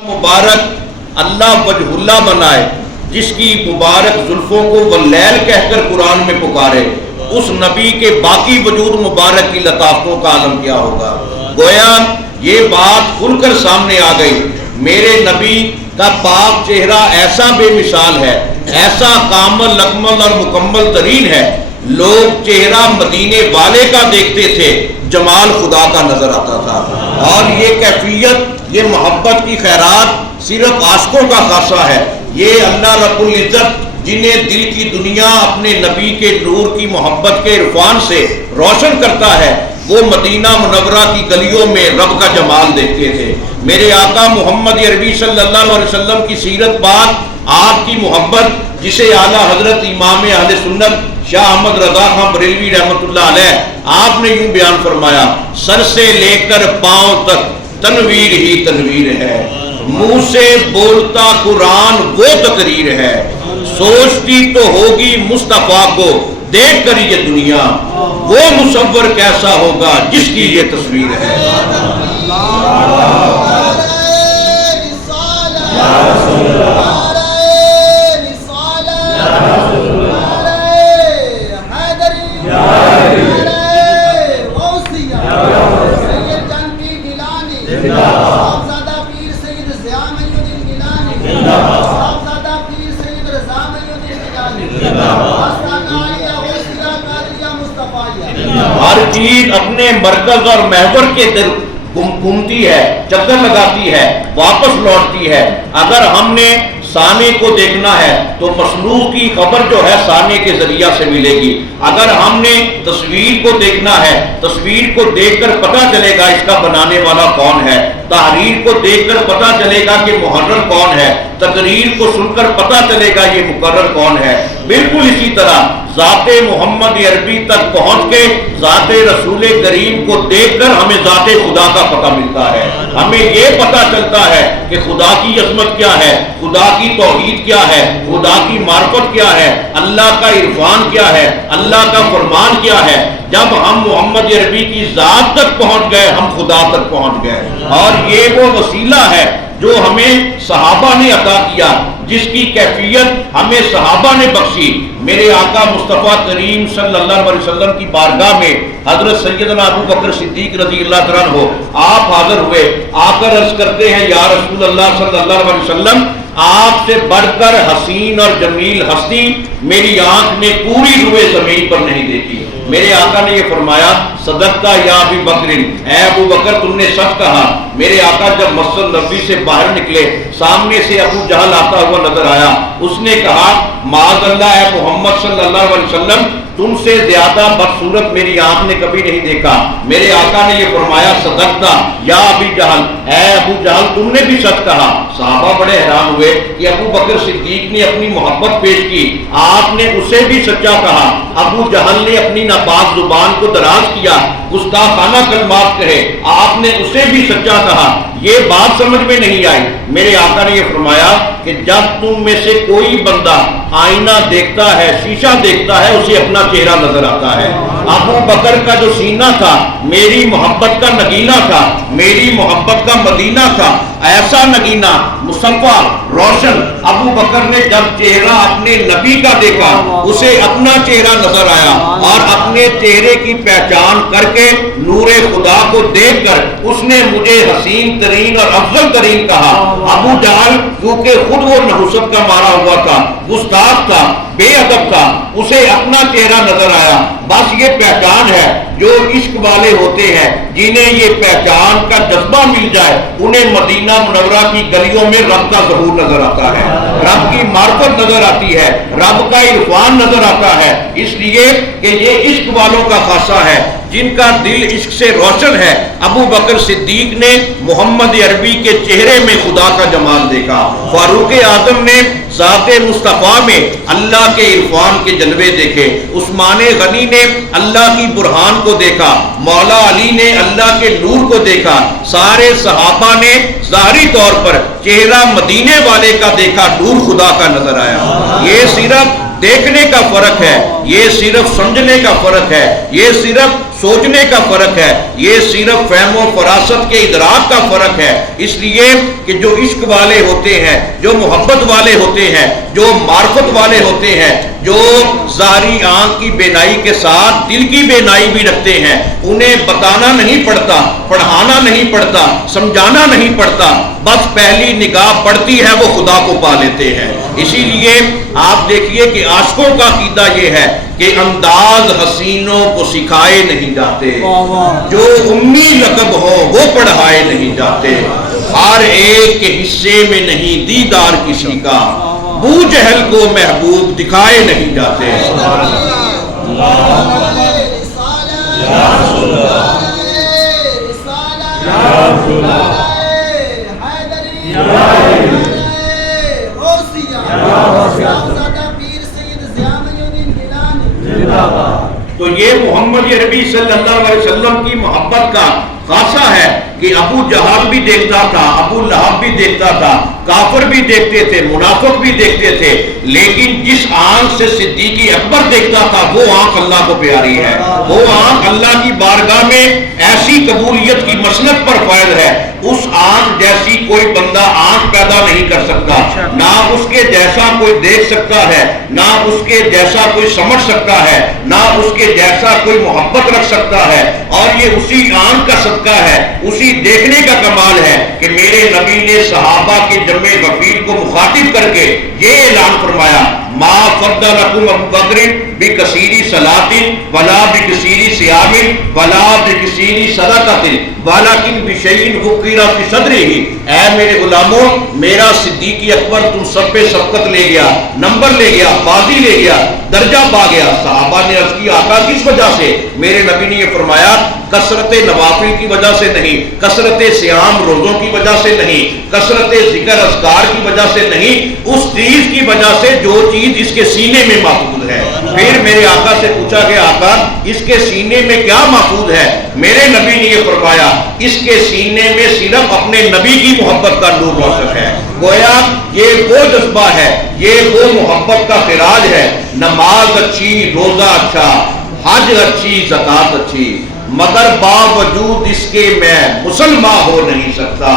مبارک اللہ وجہ اللہ بنائے، جس کی مبارک زلفوں کو واللیل کہہ کر قرآن میں پکارے، اس نبی کے باقی وجود مبارک کی لطافتوں کا عالم کیا ہوگا۔ گویا یہ بات کھل کر سامنے آ گئی، میرے نبی کا پاک چہرہ ایسا بے مثال ہے، ایسا کامل اکمل اور مکمل ترین ہے، لوگ چہرہ مدینے والے کا دیکھتے تھے، جمال خدا کا نظر آتا تھا۔ اور یہ کیفیت، یہ محبت کی خیرات صرف عاشقوں کا خاصہ ہے۔ یہ اللہ رب العزت جنہیں دل کی دنیا اپنے نبی کے نور کی محبت کے عرفان سے روشن کرتا ہے، وہ مدینہ منورہ کی گلیوں میں رب کا جمال دیکھتے تھے۔ میرے آقا محمد عربی صلی اللہ علیہ وسلم کی سیرت پاک، آپ کی محبت، جسے اعلیٰ حضرت امام اہل سنت شاہ احمد رضا خان بریلوی رحمۃ اللہ علیہ آپ نے یوں بیان فرمایا، سر سے لے کر پاؤں تک تنویر ہی تنویر ہے، منہ سے بولتا قرآن وہ تقریر ہے، سوچتی تو ہوگی مصطفیٰ کو دیکھ کر یہ دنیا، وہ مصور کیسا ہوگا جس کی یہ تصویر ہے۔ ہر چیز اپنے مرکز اور محور کے در گھومتی ہے، چکر لگاتی ہے، واپس لوٹتی ہے۔ اگر ہم نے سانے کو دیکھنا ہے تو مصنوع کی خبر جو ہے سانے کے ذریعہ سے ملے گی۔ اگر ہم نے تصویر کو دیکھنا ہے، تصویر کو دیکھ کر پتہ چلے گا اس کا بنانے والا کون ہے، تحریر کو دیکھ کر پتہ چلے گا کہ محرر کون ہے، تقریر کو سن کر پتہ چلے گا یہ مقرر کون ہے۔ بالکل اسی طرح ذات محمد عربی تک پہنچ کے ذات رسول کریم کو دیکھ کر ہمیں ذات خدا کا پتہ ملتا ہے۔ ہمیں یہ پتہ چلتا ہے کہ خدا کی عظمت کیا ہے، خدا کی توحید کیا ہے، خدا کی معرفت کیا ہے، اللہ کا عرفان کیا ہے، اللہ کا فرمان کیا ہے۔ جب ہم محمد عربی کی ذات تک پہنچ گئے، ہم خدا تک پہنچ گئے۔ اور یہ وہ وسیلہ ہے جو ہمیں صحابہ نے عطا کیا، جس کی کیفیت ہمیں صحابہ نے بخشی۔ میرے آقا مصطفیٰ کریم صلی اللہ علیہ وسلم کی بارگاہ میں حضرت سیدنا ابو بکر صدیق رضی اللہ عنہ آپ حاضر ہوئے، آ کر عرض کرتے ہیں، یا رسول اللہ صلی اللہ علیہ وسلم، آپ سے بڑھ کر حسین اور جمیل ہستی میری آنکھ نے پوری روئے زمین پر نہیں دیکھی۔ میرے آقا نے یہ فرمایا، صدقتا یا ابی بکر، اے ابو بکر تم نے سچ کہا۔ میرے آقا جب مسجد نبوی سے باہر نکلے، سامنے سے ابو جہل آتا ہوا نظر آیا، اس نے کہا، معاذ اللہ اے محمد صلی اللہ علیہ وسلم، تم سے زیادہ بدصورت میری آنکھ نے کبھی نہیں دیکھا۔ میرے آقا نے یہ فرمایا، صدقتا یا ابی جہل، اے ابو جہل تم نے بھی سچ کہا۔ صحابہ بڑے حیران ہوئے کہ ابو بکر صدیق نے اپنی محبت پیش کی، آپ نے اسے بھی سچا کہا۔ ابو جہل نے اپنی ناپاک زبان کو دراز کیا، گستاخانہ کلمات کہے، آپ نے اسے بھی سچا کہا۔ یہ بات سمجھ میں نہیں آئی۔ میرے آقا نے یہ فرمایا کہ جب تم میں سے کوئی بندہ آئینہ دیکھتا ہے، شیشہ دیکھتا ہے، اسے اپنا چہرہ نظر آتا ہے۔ ابو بکر کا جو سینہ تھا میری محبت کا نگینہ تھا، میری محبت کا مدینہ تھا، ایسا نگینہ مصفا روشن۔ ابو بکر نے جب چہرہ اپنے نبی کا دیکھا، اسے اپنا چہرہ نظر آیا، اور اپنے چہرے کی پہچان کر کے نور خدا کو دیکھ کر اس نے مجھے حسین ترین اور افضل ترین کہا۔ ابو جہل کیونکہ خود وہ نحوست کا مارا ہوا تھا، گستاخ تھا، بے ادب تھا، اسے اپنا چہرہ نظر آیا۔ بس یہ پہچان ہے جو عشق والے ہوتے ہیں، جنہیں یہ پہچان کا جذبہ مل جائے، انہیں مدینہ منورہ کی گلیوں میں رب کا ظہور نظر آتا ہے، رب کی معرفت نظر آتی ہے، رب کا عرفان نظر آتا ہے۔ اس لیے کہ یہ عشق والوں کا خاصہ ہے، جن کا دل عشق سے روشن ہے۔ ابو بکر صدیق نے محمد عربی کے چہرے میں خدا کا جمال دیکھا، فاروق اعظم نے ذات مصطفیٰ میں اللہ کے عرفان کے جلوے دیکھے، عثمان غنی نے اللہ کی برہان کو دیکھا، مولا علی نے اللہ کے نور کو دیکھا۔ سارے صحابہ نے ظاہری طور پر چہرہ مدینے والے کا دیکھا، نور خدا کا نظر آیا۔ یہ صرف دیکھنے کا فرق ہے، یہ صرف سمجھنے کا فرق ہے، یہ صرف سوچنے کا فرق ہے، یہ صرف فہم و فراست کے ادراک کا فرق ہے۔ اس لیے کہ جو عشق والے ہوتے ہیں، جو محبت والے ہوتے ہیں، جو معرفت والے ہوتے ہیں، جو ظاہری آنکھ کی بینائی کے ساتھ دل کی بینائی بھی رکھتے ہیں، انہیں بتانا نہیں پڑتا، پڑھانا نہیں پڑتا، سمجھانا نہیں پڑتا، بس پہلی نگاہ پڑتی ہے وہ خدا کو پا لیتے ہیں۔ اسی لیے آپ دیکھیے کہ عاشقوں کا عقیدہ یہ ہے کہ انداز حسینوں کو سکھائے نہیں جاتے، جو امی لقب ہو وہ پڑھائے نہیں جاتے، ہر ایک کے حصے میں نہیں دیدار کسی کا، بو جہل کو محبوب دکھائے نہیں جاتے۔ تو یہ محمد عربی صلی اللہ علیہ وسلم کی محبت کا خاصہ ہے کہ ابو جہل بھی دیکھتا تھا، ابو لہب بھی دیکھتا تھا، کافر بھی دیکھتے تھے، منافق بھی دیکھتے تھے، لیکن جس آنکھ سے صدیق اکبر دیکھتا تھا وہ آنکھ اللہ کو پیاری ہے، وہ آنکھ اللہ کی بارگاہ میں ایسی قبولیت کی مسند پر فائز ہے، اس آنکھ جیسی کوئی بندہ آنکھ پیدا نہیں کر سکتا، نہ اس کے جیسا کوئی دیکھ سکتا ہے، نہ اس کے جیسا کوئی سمجھ سکتا ہے، نہ اس کے جیسا کوئی محبت رکھ سکتا ہے، اور یہ اسی آنکھ کا صدقہ ہے، اسی دیکھنے کا کمال ہے کہ میرے نبی نے صحابہ کے جمع غفیر کو مخاطب کر کے یہ اعلان فرمایا، ما فضلکم ابو بکر بکثیر صلاۃ ولا بکثیر صیام ولا بکثیر صدقۃ ولکن بشیء فقر فی صدرہ۔ اے میرے غلاموں، میرا صدیق اکبر تم سب پہ سبقت لے گیا، نمبر لے گیا، بازی لے گیا، درجہ پا گیا۔ صحابہ نے عرض کی آقا کس وجہ سے؟ میرے نبی نے یہ فرمایا کثرت نوافل کی وجہ سے نہیں، کثرت صیام روزوں کی وجہ سے نہیں، کثرت ذکر اذکار کی وجہ سے نہیں، اس چیز کی وجہ سے جو چیز اس کے سینے میں محفوظ ہے۔ پھر میرے آقا سے پوچھا گیا آقا اس کے سینے میں کیا محفوظ ہے؟ میرے نبی نے یہ فرمایا اس کے سینے میں صرف اپنے نبی کی محبت کا نور روشن ہے۔ گویا یہ وہ جذبہ ہے، یہ وہ محبت کا خراج ہے۔ نماز اچھی، روزہ اچھا، حج اچھی، زکات اچھی، مگر باوجود اس کے میں مسلمان ہو نہیں سکتا،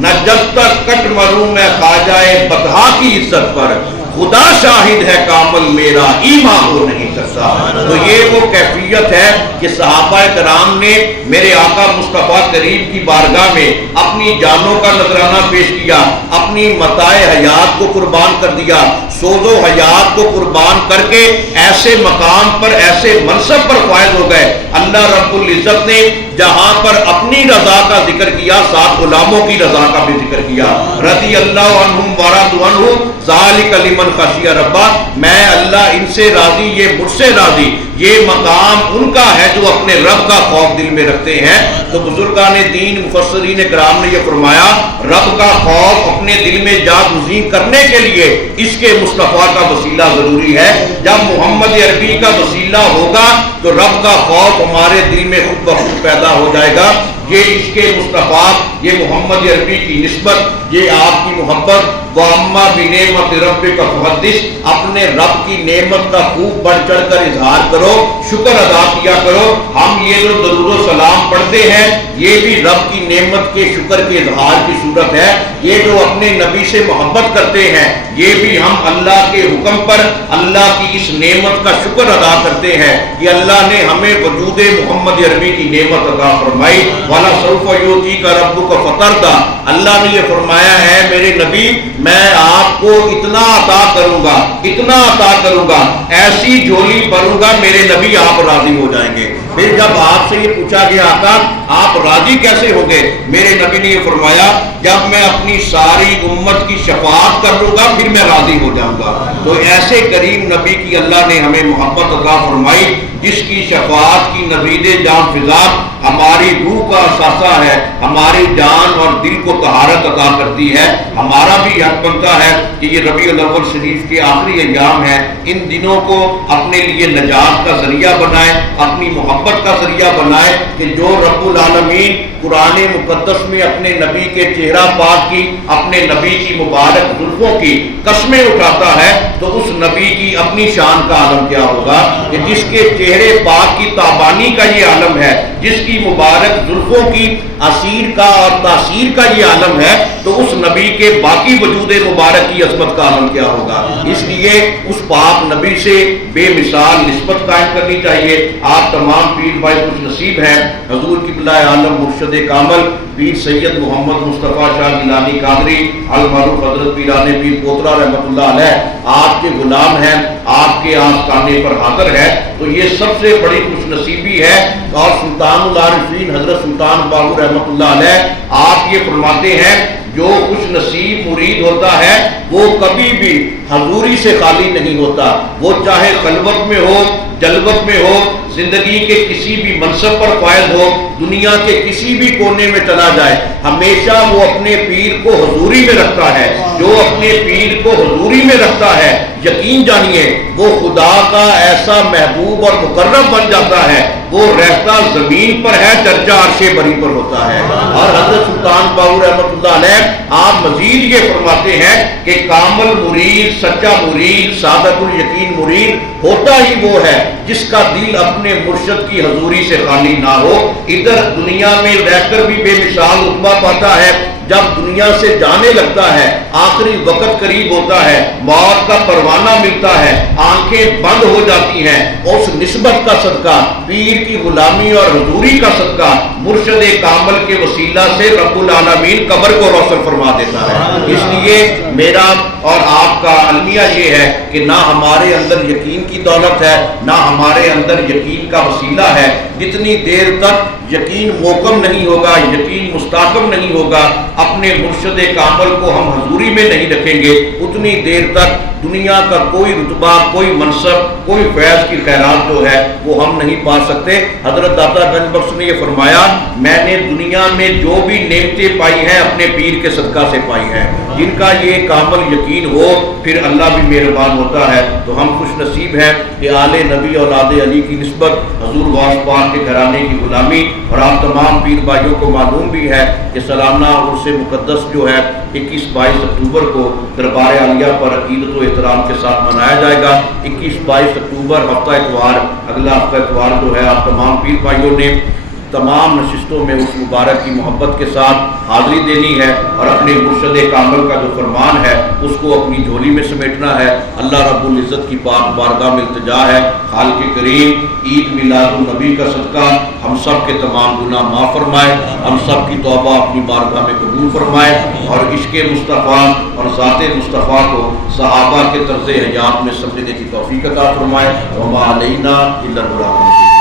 نہ جب تک کٹ مروں میں خواجہ بطحا کی عزت پر، خدا شاہد ہے کامل میرا ایمان ہو نہیں سکتا۔ تو یہ وہ کیفیت ہے کہ صحابہ کرام نے میرے آقا مصطفیٰ کریم کی بارگاہ میں اپنی جانوں کا نذرانہ پیش کیا، اپنی متاع حیات کو قربان کر دیا، سوز و حیات کو قربان کر کے ایسے مقام پر، ایسے منصب پر فائز ہو گئے۔ اللہ رب العزت نے جہاں پر اپنی رضا کا ذکر کیا، ساتھ غلاموں کی رضا کا بھی ذکر کیا۔ رضی اللہ عنہم ورضوا عنہ ذالک لمن خشی ربہ، میں اللہ ان سے راضی، یہ مجھ سے راضی، یہ مقام ان کا ہے جو اپنے رب کا خوف دل میں رکھتے ہیں۔ تو بزرگان دین، مفسرین کرام نے یہ فرمایا رب کا خوف اپنے دل میں جاگزین کرنے کے لیے اس کے مصطفیٰ کا وسیلہ ضروری ہے۔ جب محمد عربی کا وسیلہ ہوگا تو رب کا خوف ہمارے دل میں خود بخود پیدا ہو جائے گا۔ یہ عشق مصطفیٰ، یہ محمد عربی کی نسبت، یہ آپ کی محبت، وَأَمَّا بِنِعْمَتِ رَبِّكَ فَحَدِّثْ، اپنے رب کی نعمت کا خوب بڑھ چڑھ کر اظہار کرو، شکر ادا کیا کرو۔ ہم یہ جو درود و سلام پڑھتے ہیں یہ بھی رب کی نعمت کے شکر کے اظہار کی صورت ہے۔ یہ جو اپنے نبی سے محبت کرتے ہیں یہ بھی ہم اللہ کے حکم پر اللہ کی اس نعمت کا شکر ادا کرتے ہیں کہ اللہ نے ہمیں وجود محمد عربی کی نعمت عطا فرمائی۔ وَلَسَوْفَ يُؤْتِيكَ رَبُّكَ فَتَرْضَىٰ، اللہ نے یہ فرمایا ہے میرے نبی میں آپ کو اتنا عطا کروں گا، اتنا عطا کروں گا، ایسی جھولی بھروں گا میرے نبی آپ راضی ہو جائیں گے۔ پھر جب آپ سے یہ پوچھا گیا آقا آپ راضی کیسے ہوں گے؟ میرے نبی نے یہ فرمایا جب میں اپنی ساری امت کی شفاعت کر لوں گا پھر میں راضی ہو جاؤں گا۔ تو ایسے کریم نبی کی اللہ نے ہمیں محبت عطا فرمائی جس کی شفاعت کی نوید جان فضا ہماری روح کا اثاثہ ہے، ہماری جان اور دل کو طہارت عطا کرتی ہے۔ ہمارا بھی حق بنتا ہے کہ یہ ربیع الاول شریف کے آخری ایام ہیں، ان دنوں کو اپنے لیے نجات کا ذریعہ بنائیں، اپنی محبت کا ذریعہ بنائیں کہ جو رب العالمین قرآن مقدس میں اپنے نبی کے چہرہ پاک کی، اپنے نبی کی مبارک زلفوں کی قسمیں اٹھاتا ہے تو اس نبی کی اپنی شان کا عالم کیا ہوگا کہ جس کے چہرے چہرے پاک کی تابانی کا یہ عالم ہے، جس کی مبارک زلفوں کی اثیر کا اور تاثیر کا یہ عالم ہے، تو اس نبی کے باقی وجود مبارک کی عظمت کا عالم کیا ہوگا؟ اس لیے اس پاک نبی سے بے مثال نسبت قائم کرنی چاہیے۔ آپ تمام پیر بھائی خوش نصیب ہیں، حضور قبلہ عالم مرشد کامل پیر سید محمد مصطفیٰ شاہ گیلانی قادری المعروف حضرت پیران پیر پوترا رحمۃ اللہ علیہ آپ کے غلام ہیں، آپ کے آستانے پر حاضر ہے، تو یہ سب سے بڑی خوش نصیبی ہے۔ اور سلطان العارفین حضرت سلطان باہو رحمۃ اللہ علیہ آپ یہ فرماتے ہیں، جو خوش نصیب مرید ہوتا ہے وہ کبھی بھی حضوری سے خالی نہیں ہوتا، وہ چاہے خلوت میں ہو، جلوت میں ہو، زندگی کے کسی بھی منصب پر فائز ہو، دنیا کے کسی بھی کونے میں چلا جائے، ہمیشہ وہ اپنے پیر کو حضوری میں رکھتا ہے۔ جو اپنے پیر کو حضوری میں رکھتا ہے، یقین جانیے وہ خدا کا ایسا محبوب اور مقرب بن جاتا ہے، وہ رہتا زمین پر ہے، چرچہ عرش بری پر ہوتا ہے۔ اور حضرت سلطان باہو رحمۃ اللہ علیہ آپ مزید یہ فرماتے ہیں کہ کامل مرید، سچا مرید، صادق الیقین مرید ہوتا ہی وہ ہے جس کا دل اپنے مرشد کی حضوری سے خالی نہ ہو، ادھر دنیا میں رہ کر بھی بے مثال رتبہ پاتا ہے، جب دنیا سے جانے لگتا ہے، آخری وقت قریب ہوتا ہے، موت کا پروانہ ملتا ہے، آنکھیں بند ہو جاتی ہیں، اس نسبت کا صدقہ، پیر کی غلامی اور حضوری کا صدقہ، مرشد کامل کے وسیلہ سے رب العالمین قبر کو روشن فرما دیتا ہے۔ اس لیے میرا اور آپ کا المیہ یہ ہے کہ نہ ہمارے اندر یقین کی دولت ہے، نہ ہمارے اندر یقین کا وسیلہ ہے، جتنی دیر تک یقین محکم نہیں ہوگا، یقین مستحکم نہیں ہوگا، اپنے مرشد کامل کو ہم حضوری میں نہیں رکھیں گے، اتنی دیر تک دنیا کا کوئی رتبہ، کوئی منصب، کوئی فیض کی خیرات جو ہے وہ ہم نہیں پا سکتے۔ حضرت داتا گنج بخش نے یہ فرمایا، میں نے دنیا میں جو بھی نعمتیں پائی ہیں اپنے پیر کے صدقہ سے پائی ہیں۔ جن کا یہ کامل یقین ہو پھر اللہ بھی مہربان ہوتا ہے۔ تو ہم خوش نصیب ہیں کہ آل نبی اولاد علی کی نسبت، حضور غوث پاک کے گھرانے کی غلامی، اور آپ تمام پیر بھائیوں کو معلوم بھی ہے کہ سالانہ عرس مقدس جو ہے 21-22 اکتوبر کو دربار عالیہ پر عقیدت و احترام کے ساتھ منایا جائے گا۔ 21-22 اکتوبر ہفتہ اتوار، اگلا ہفتہ اتوار جو ہے آپ تمام پیر بھائیوں نے تمام نشستوں میں اس مبارک کی محبت کے ساتھ حاضری دینی ہے، اور اپنے مرشد کامل کا جو فرمان ہے اس کو اپنی جھولی میں سمیٹنا ہے۔ اللہ رب العزت کی پاک بارگاہ میں التجا ہے، خالق کریم عید میلاد النبی کا صدقہ ہم سب کے تمام گناہ معاف فرمائے، ہم سب کی توبہ اپنی بارگاہ میں قبول فرمائے، اور عشق مصطفیٰ اور ذات مصطفیٰ کو صحابہ کے طرز حیات میں سمجھنے کی توفیق عطا فرمائے۔ وما علینا الا البلاغ۔